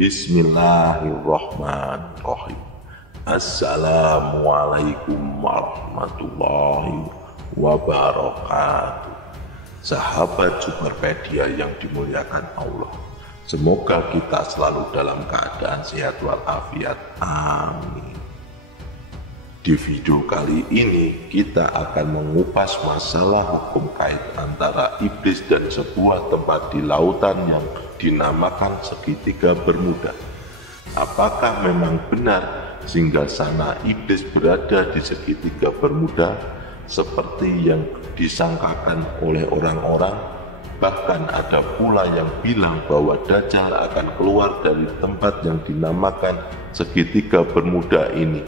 Bismillahirrahmanirrahim. Assalamualaikum warahmatullahi wabarakatuh. Sahabat Superpedia yang dimuliakan Allah, semoga kita selalu dalam keadaan sehat walafiat. Amin. Di video kali ini kita akan mengupas masalah hukum kait antara iblis dan sebuah tempat di lautan yang dinamakan segitiga Bermuda. Apakah memang benar singgasana iblis berada di segitiga Bermuda seperti yang disangkakan oleh orang-orang? Bahkan ada pula yang bilang bahwa Dajjal akan keluar dari tempat yang dinamakan segitiga Bermuda ini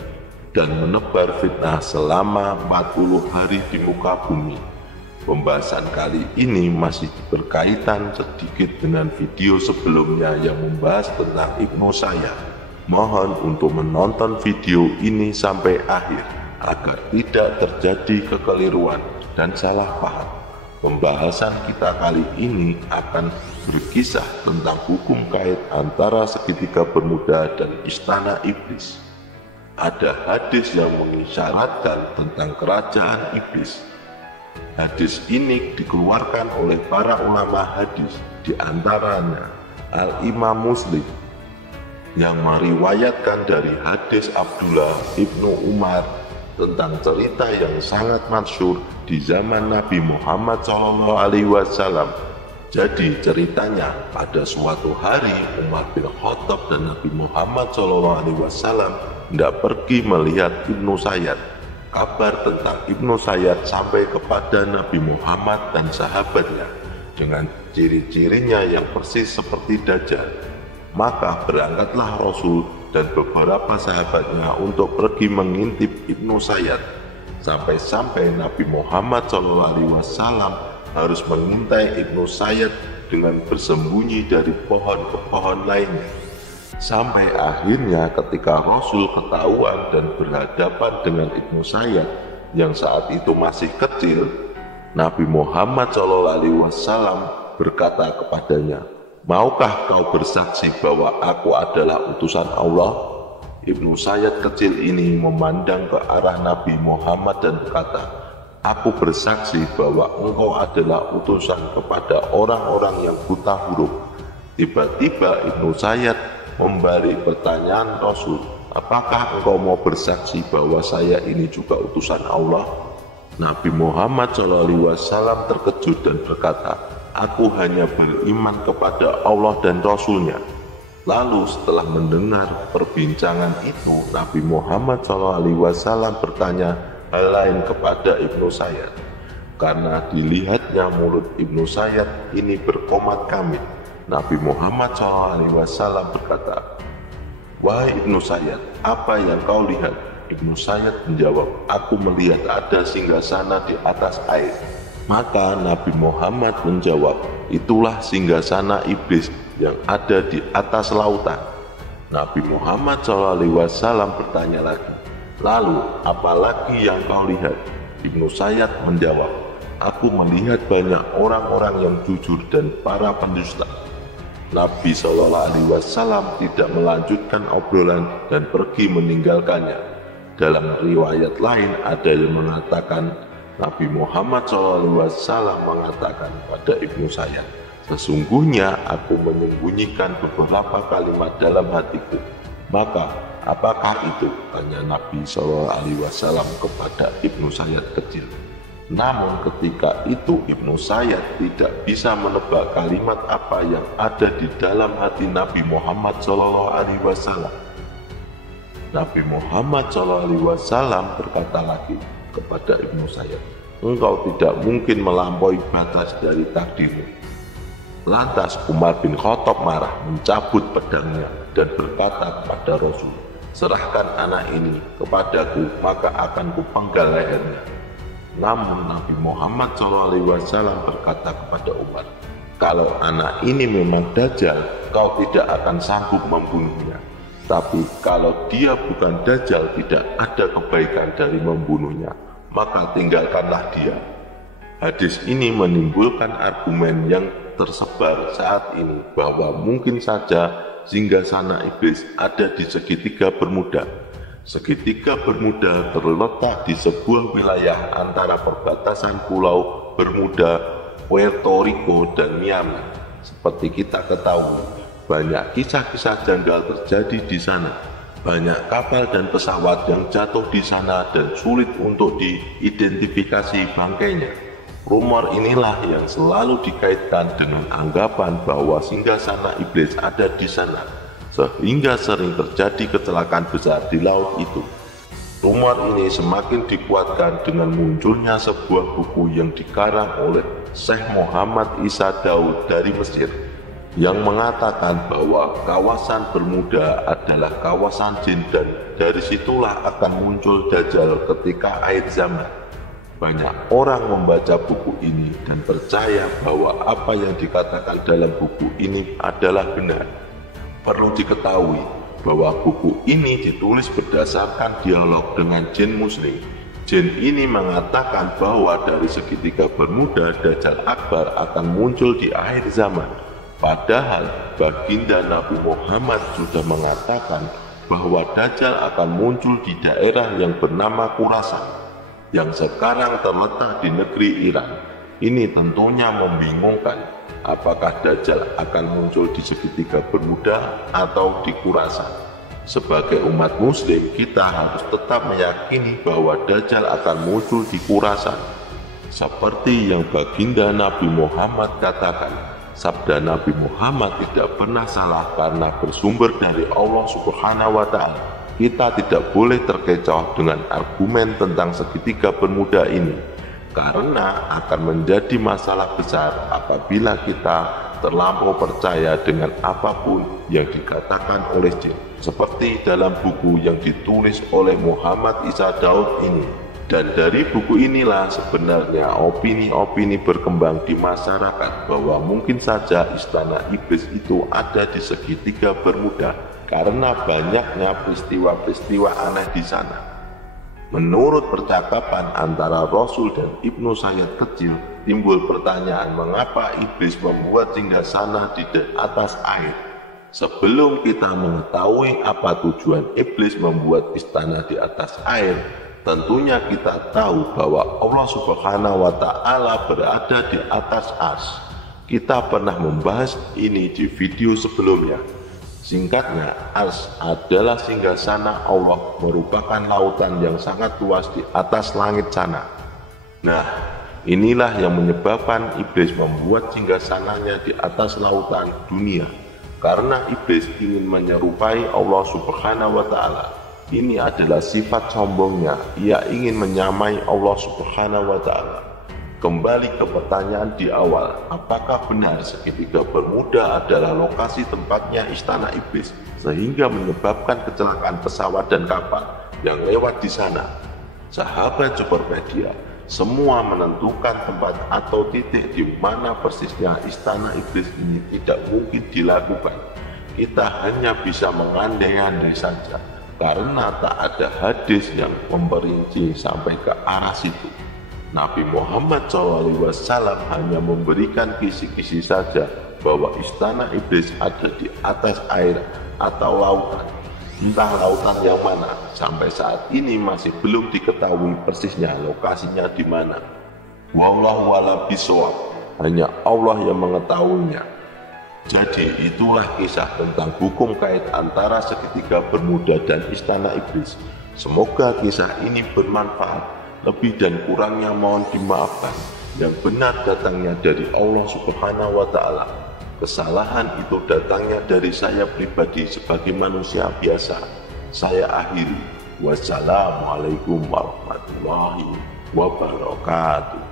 dan menebar fitnah selama 40 hari di muka bumi. Pembahasan kali ini masih berkaitan sedikit dengan video sebelumnya yang membahas tentang Ibnu Sayyad. Mohon untuk menonton video ini sampai akhir agar tidak terjadi kekeliruan dan salah paham. Pembahasan kita kali ini akan berkisah tentang hukum kait antara segitiga Bermuda dan istana iblis. Ada hadis yang mengisyaratkan tentang kerajaan iblis. Hadis ini dikeluarkan oleh para ulama hadis, di antaranya Al-Imam Muslim yang meriwayatkan dari hadis Abdullah ibnu Umar tentang cerita yang sangat masyhur di zaman Nabi Muhammad SAW. Jadi ceritanya, pada suatu hari Umar bin Khattab dan Nabi Muhammad SAW hendak pergi melihat Ibnu Sayyad. Kabar tentang Ibnu Sayyad sampai kepada Nabi Muhammad dan sahabatnya dengan ciri-cirinya yang persis seperti Dajjal. Maka berangkatlah Rasul dan beberapa sahabatnya untuk pergi mengintip Ibnu Sayyad. Sampai-sampai Nabi Muhammad SAW harus mengintai Ibnu Sayyad dengan bersembunyi dari pohon ke pohon lainnya. Sampai akhirnya ketika Rasul ketahuan dan berhadapan dengan Ibnu Sayyad yang saat itu masih kecil, Nabi Muhammad SAW berkata kepadanya, "Maukah kau bersaksi bahwa aku adalah utusan Allah?" Ibnu Sayyad kecil ini memandang ke arah Nabi Muhammad dan berkata, "Aku bersaksi bahwa engkau adalah utusan kepada orang-orang yang buta huruf." Tiba-tiba Ibnu Sayyad membalik pertanyaan Rasul, "Apakah engkau mau bersaksi bahwa saya ini juga utusan Allah?" Nabi Muhammad SAW terkejut dan berkata, "Aku hanya beriman kepada Allah dan Rasulnya." Lalu setelah mendengar perbincangan itu, Nabi Muhammad SAW bertanya hal lain kepada Ibnu Sayyad. Karena dilihatnya mulut Ibnu Sayyad ini berkomat kamit, Nabi Muhammad SAW berkata, "Wahai Ibnu Sayyad, apa yang kau lihat?" Ibnu Sayyad menjawab, "Aku melihat ada singgasana di atas air." Maka Nabi Muhammad menjawab, "Itulah singgasana iblis yang ada di atas lautan." Nabi Muhammad SAW bertanya lagi, "Lalu apa lagi yang kau lihat?" Ibnu Sayyad menjawab, "Aku melihat banyak orang-orang yang jujur dan para pendusta." Nabi SAW tidak melanjutkan obrolan dan pergi meninggalkannya. Dalam riwayat lain ada yang mengatakan Nabi Muhammad SAW mengatakan pada Ibnu Sayyad, "Sesungguhnya aku menyembunyikan beberapa kalimat dalam hatiku." "Maka apakah itu?" tanya Nabi SAW kepada Ibnu Sayyad kecil. Namun ketika itu Ibnu Sayyad tidak bisa menebak kalimat apa yang ada di dalam hati Nabi Muhammad SAW. Nabi Muhammad SAW berkata lagi kepada Ibnu Sayyad, "Engkau tidak mungkin melampaui batas dari takdirmu." Lantas Umar bin Khattab marah, mencabut pedangnya dan berkata kepada Rasul, "Serahkan anak ini kepadaku, maka akan kupenggal lehernya." Namun Nabi Muhammad SAW berkata kepada Umar, "Kalau anak ini memang Dajjal, kau tidak akan sanggup membunuhnya. Tapi kalau dia bukan Dajjal, tidak ada kebaikan dari membunuhnya, maka tinggalkanlah dia." Hadis ini menimbulkan argumen yang tersebar saat ini bahwa mungkin saja singgasana iblis ada di segitiga Bermuda. Segitiga Bermuda terletak di sebuah wilayah antara perbatasan pulau Bermuda, Puerto Rico, dan Miami. Seperti kita ketahui, banyak kisah-kisah janggal terjadi di sana. Banyak kapal dan pesawat yang jatuh di sana dan sulit untuk diidentifikasi bangkainya. Rumor inilah yang selalu dikaitkan dengan anggapan bahwa singgasana iblis ada di sana, sehingga sering terjadi kecelakaan besar di laut itu. Rumor ini semakin dikuatkan dengan munculnya sebuah buku yang dikarang oleh Syekh Muhammad Isa Daud dari Mesir, yang mengatakan bahwa kawasan Bermuda adalah kawasan jin dan dari situlah akan muncul Dajjal ketika akhir zaman. Banyak orang membaca buku ini dan percaya bahwa apa yang dikatakan dalam buku ini adalah benar. Perlu diketahui bahwa buku ini ditulis berdasarkan dialog dengan jin muslim. Jin ini mengatakan bahwa dari segitiga Bermuda Dajjal Akbar akan muncul di akhir zaman. Padahal baginda Nabi Muhammad sudah mengatakan bahwa Dajjal akan muncul di daerah yang bernama Khurasan, yang sekarang terletak di negeri Iran. Ini tentunya membingungkan, apakah Dajjal akan muncul di segitiga Bermuda atau di Khurasan. Sebagai umat muslim, kita harus tetap meyakini bahwa Dajjal akan muncul di Khurasan. Seperti yang baginda Nabi Muhammad katakan, sabda Nabi Muhammad tidak pernah salah karena bersumber dari Allah Subhanahu wa Ta'ala. Kita tidak boleh terkecoh dengan argumen tentang segitiga Bermuda ini, karena akan menjadi masalah besar apabila kita terlampau percaya dengan apapun yang dikatakan oleh jin, seperti dalam buku yang ditulis oleh Muhammad Isa Daud ini. Dan dari buku inilah sebenarnya opini-opini berkembang di masyarakat bahwa mungkin saja istana iblis itu ada di segitiga Bermuda karena banyaknya peristiwa-peristiwa aneh di sana. Menurut percakapan antara Rasul dan Ibnu Sayyid kecil, timbul pertanyaan mengapa iblis membuat singgasana di atas air. Sebelum kita mengetahui apa tujuan iblis membuat istana di atas air, tentunya kita tahu bahwa Allah Subhanahu wa Ta'ala berada di atas ars. Kita pernah membahas ini di video sebelumnya. Singkatnya, ars adalah singgasana Allah, merupakan lautan yang sangat luas di atas langit sana. Nah, inilah yang menyebabkan iblis membuat singgasananya di atas lautan dunia, karena iblis ingin menyerupai Allah Subhanahu wa Ta'ala. Ini adalah sifat sombongnya, ia ingin menyamai Allah Subhanahu wa Ta'ala. Kembali ke pertanyaan di awal, apakah benar segitiga Bermuda adalah lokasi tempatnya istana iblis, sehingga menyebabkan kecelakaan pesawat dan kapal yang lewat di sana? Sahabat Superpedia, semua menentukan tempat atau titik di mana persisnya istana iblis ini tidak mungkin dilakukan. Kita hanya bisa mengandai-andai saja, karena tak ada hadis yang memperinci sampai ke arah situ. Nabi Muhammad SAW hanya memberikan kisi-kisi saja bahwa istana iblis ada di atas air atau lautan. Entah lautan yang mana, sampai saat ini masih belum diketahui persisnya lokasinya di mana. Wallahu a'lam bishawab, hanya Allah yang mengetahuinya. Jadi itulah kisah tentang hukum kait antara segitiga Bermuda dan istana iblis. Semoga kisah ini bermanfaat. Lebih dan kurangnya mohon dimaafkan. Yang benar datangnya dari Allah Subhanahu wa Ta'ala. Kesalahan itu datangnya dari saya pribadi sebagai manusia biasa. Saya akhiri. Wassalamualaikum warahmatullahi wabarakatuh.